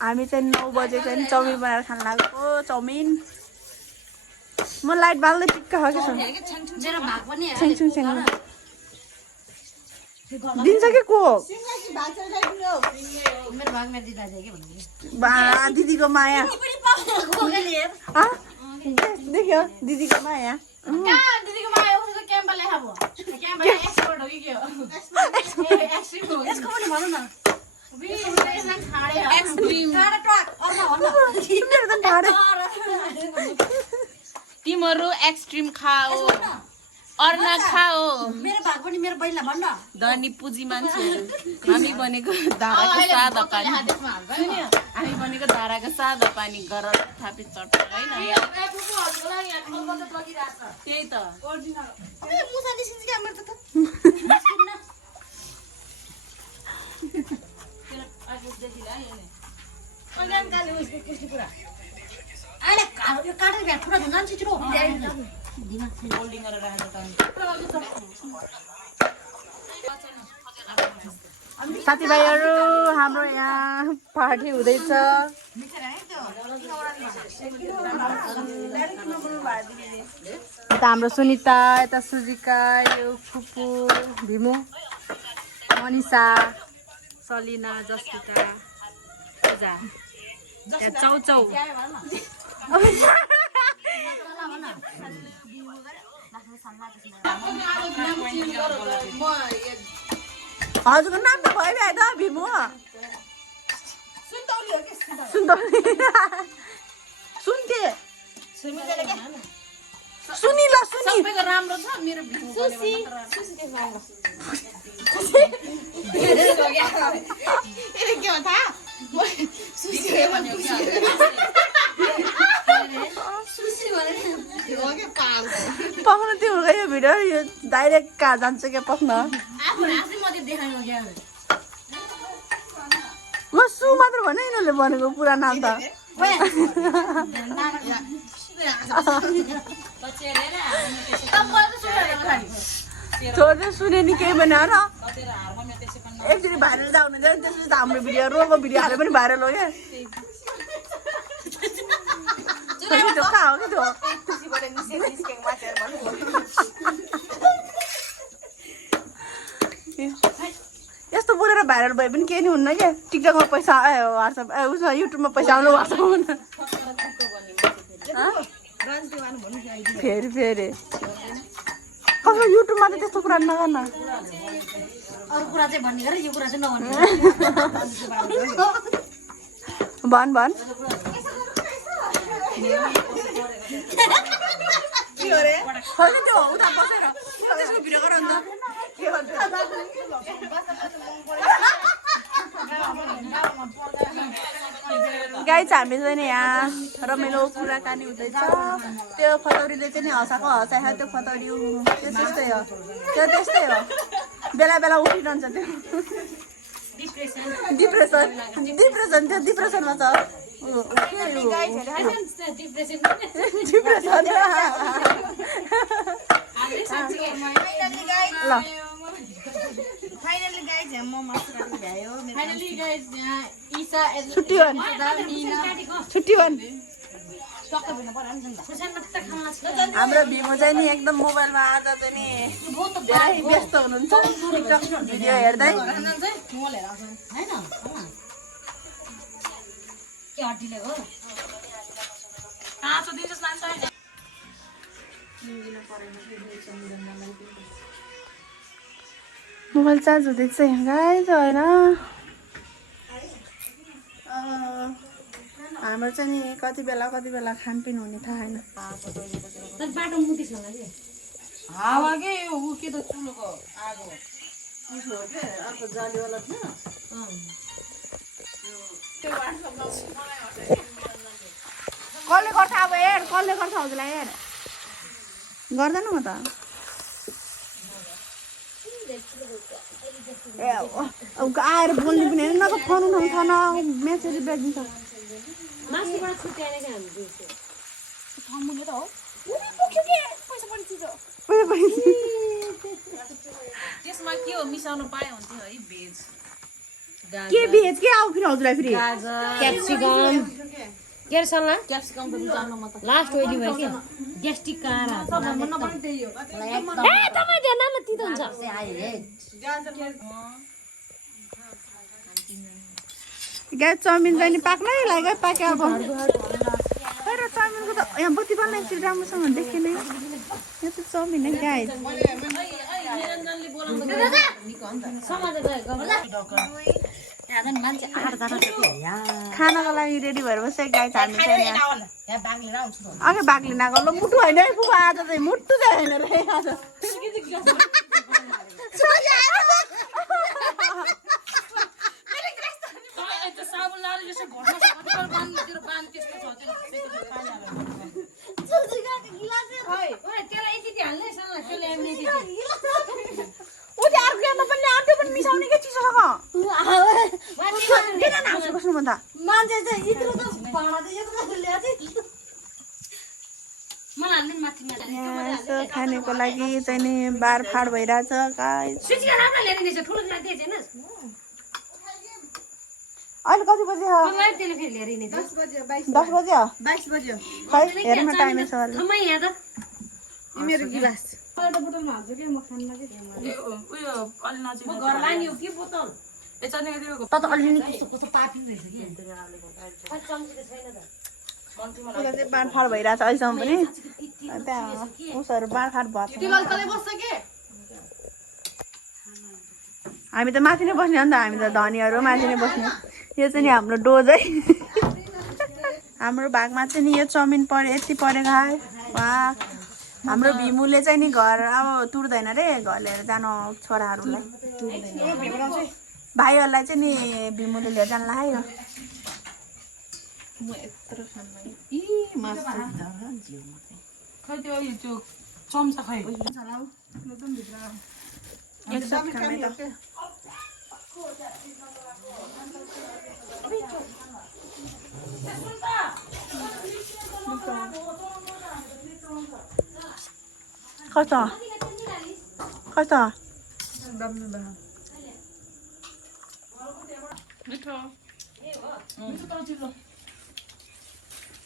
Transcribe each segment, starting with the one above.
हामी चाहिँ 9 बजे चाहिँ चाउमिन बनाएर खान लागेको चाउमिन म लाइट बाल्दै टिक्क खाएको छु मेरो भाग पनि छ्याङ दिन्छ के को मेरो भाग मेरो दिदा के भन्नु बा दिदीको माया देख्यो दिदीको माया दिदीको माया उसको क्याम्पा लेखाबो क्याम्पा एक्सपर्ट हो कि के हो एक्सट्रिम हो यसको पनि भन न तिमीहरू एक्सट्रिम खाओ अर्ना खाओ मेरो भाग पनि मेरो बहिनीलाई भन्न धनी पुजी मान्छेहरू हामी भनेको धाराको सादा पानी हामी भनेको धाराको सादा पानी गर थापी चट्ट होइन त्यही त साथीभाइहरू हाम्रो यहाँ पार्टी हुँदैछ यता हाम्रो सुनिता यता सुजिका यो फुपू भिमु मनिषा सलिना जस्मिता पूजा यहाँ चाउचाउ हजुरको नाम त भइरह्यो त भिमु सुन्थे सुनि ल सुनि सबैको राम्रो छ मेरो पक्नु त्यो यो भिडियो यो डाइरेक्ट कहाँ जान्छ क्या पक्न म सु मात्र भने यिनीहरूले भनेको पुरा नाम त छोड्दै सुने नि केही भने न एकचोटि भाइरल जाउँ त्यसपछि त हाम्रो भिडियो रोको भिडियो हाले पनि भाइरल हो क्या त्यो कहाँ हो क्या त्यो यस्तो बोलेर भाइरल भए पनि केही नि हुन्न क्या टिकटकमा पैसा आयो वाट्सएप उसमा युट्युबमा पैसा आउनु वाट्सएपमा हुन्न फेरि कसो युट्युबमा त त्यस्तो कुरा नगर्न अरु कुरा चाहिँ भन्ने गरे यो कुरा चाहिँ नभन्नु भन त्यो उता बसेर त्यसको भिडियो गर नि गाई चाहिँ हामी चाहिँ नि यहाँ रमाइलो कुराकानी हुँदैछ त्यो फतौरीले चाहिँ नि हँसाएको हँसाएको त्यो फतौरी त्यो त्यस्तै हो बेला बेला उठिरहन्छ त्यो डिप्रेसन त्यो डिप्रेसनमा छ ल फाइनली गाइज म मासुराली भ्यायो फाइनली गाइस यहाँ ईसा छुट्टी भन हाम्रो भिमो चाहिँ नि एकदम मोबाइलमा आज चाहिँ नि धेरै व्यस्त हुनुहुन्छ टिकटक भिडियो हेर्दै मोबाइल चार्ज हुँदैछ यहाँ गाइज होइन हाम्रो चाहिँ नि कति बेला खानपिन हुने थाहा छैन बाटो मुदिस होला के हावा के उ के त चुलोको आगो अर्को जालीवाला थियो कसले गर्छ अब हेर कसले गर्छ हजुरलाई हेर गर्दैन म त ए अब आएर बोल्ने पनि होइन न त फोन उठाउँछ न मेसेज बेचिदिन्छ मासुबाट छुट्याएर के हामी दिउँसो थमुले त हो पैसा पनि चिज हो त्यसमा के हो मिसाउनु पाए हुन्थ्यो है भेज के भेज के आऊ फेरि हजुरलाई फेरि क्याप्सिकम के रे सल्लाह क्याप्सिकम पनि जानु म त लास्ट ओइली भयो के ग्यास्ट्रिक कारा ए तपाईँ ध्यान न तितो हुन्छ ग्यास चाउमिन चाहिँ नि पाक्नै लाग्यो पाक्यो अब तर चाउमिनको त यहाँ बत्ती पनि एकचोटि राम्रोसँग देखेन यो त चाउमिन है गाइस खानाको लागि रेडी भएर बस्यो गाइस हामी चाहिँ अघि भाग लिन आएको ल मुटु होइन है फुपा आज चाहिँ मुटु चाहिँ होइन रे आज मिसाउने के चिसो बस्नुभन्दा मान्छे चाहिँ यत्रो त भाँडा चाहिँ यत्रो ल्याएको यसो खानेको लागि चाहिँ नि बारफाड भइरहेछ गाइस अहिले कति बजे हो 10 बजे हो 22 बज्यो खै हेर्न टाइम छ मेरो गिलास बोतलमा हाल्छु के म खान्न के उयो अलि नजिक घर लानी हो कि बोतल यचाने दिएको त अलि नि कस्तो पापिन रहेछ कि बाँडफाँड भइरहेछ अहिलेसम्म पनि त्यहाँ उसहरू बाँडफाँड भएको छ हामी त माथि नै बस्ने हो नि त हामी त धनीहरू माथि नै बस्ने यो चाहिँ नि हाम्रो डोज है हाम्रो भागमा चाहिँ नि यो चाउमिन पऱ्यो यति परेको है वा हाम्रो भिमुले चाहिँ नि घर अब तुर्दैन रे घर लिएर जानु छोराहरूलाई भाइहरूलाई चाहिँ नि भिमुले लिएर जानु लाग्यो खै त्यो चम्चा खै कस्तो कस्तो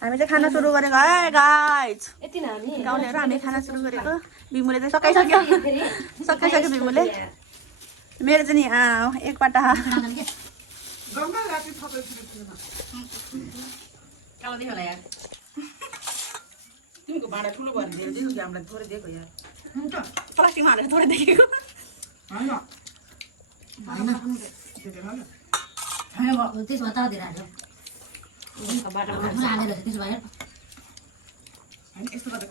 हामी चाहिँ खाना सुरु गरेको है गाइस यति न हामी गाउँलेहरू हामी खाना सुरु गरेको भिमुले चाहिँ सकाइसक्यो सकाइसक्यो भिमुले मेरो चाहिँ नि एकपल्ट तिमीको भाँडा ठुलो भएर धेरै दिएको कि हामीलाई थोरै दिएको यार प्लास्टिकमा हालेर थोरै देखेको त्यसमा त धेरै हाल्यो बाटो हालेर त्यसो भयो यस्तो गर्दा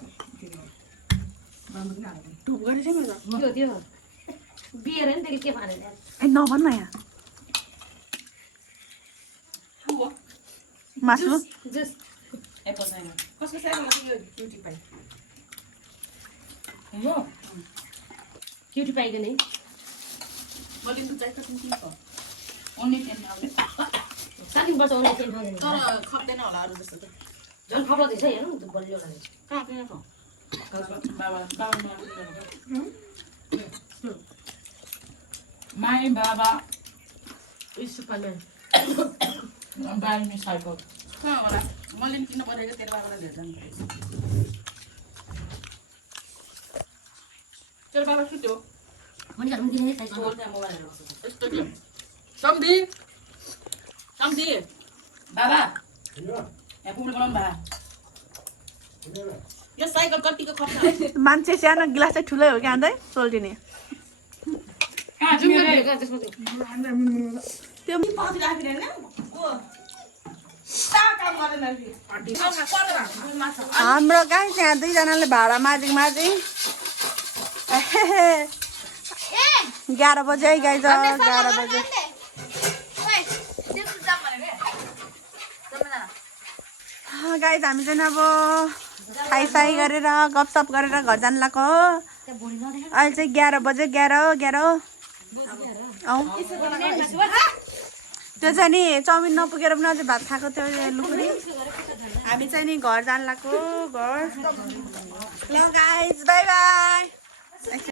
धुप गरेछ मेरो त्यो बियर नि त्यसले के भनेर ए नभन् न यहाँ मासु जस कसको साइडमा यो ड्युटी पाइ म क्युटी पाइको नै मैले दुध चाहिएको तिमीको ओन्ली 10 आउने साथी बस आउने चाहिँ खाँदैन तर खप्दैन होला अरू जस्तो त झन् खप्लाउँदैछ हेर्नु न बलियो लाग्यो कहाँ किन खाऊ माई बाबा सुपामा बारी मिसाइको कहाँ होला मैले पनि किन्नु परेको तेरो बाबालाई धेरै जानु परेको तेरो बाबा सुत्यो मैले घरमा किने त्यहाँ मोबाइलहरू यस्तो के सम्धी सम्धी बाबा यहाँ पुग्नु बोलाउनु भा यो साइकल कतिको खर्च मान्छे सानो गिलास चाहिँ ठुलै हो क्या अन्त सोल्टिने त्यो हाम्रो गाई त्यहाँ दुईजनाले भाडा माझी 11 बजे है गाई 11 बजे गाई हामी चाहिँ अब खाइसाई गरेर गफसफ गरेर घर जानु लाग्यो हो अहिले चाहिँ 11 बजे 11 त्यो चाहिँ नि चाउमिन नपुगेर पनि अझै भात खाएको थियो लुकुरी हामी चाहिँ नि घर जानु लाग्यो घर ल गाइज बाई बाई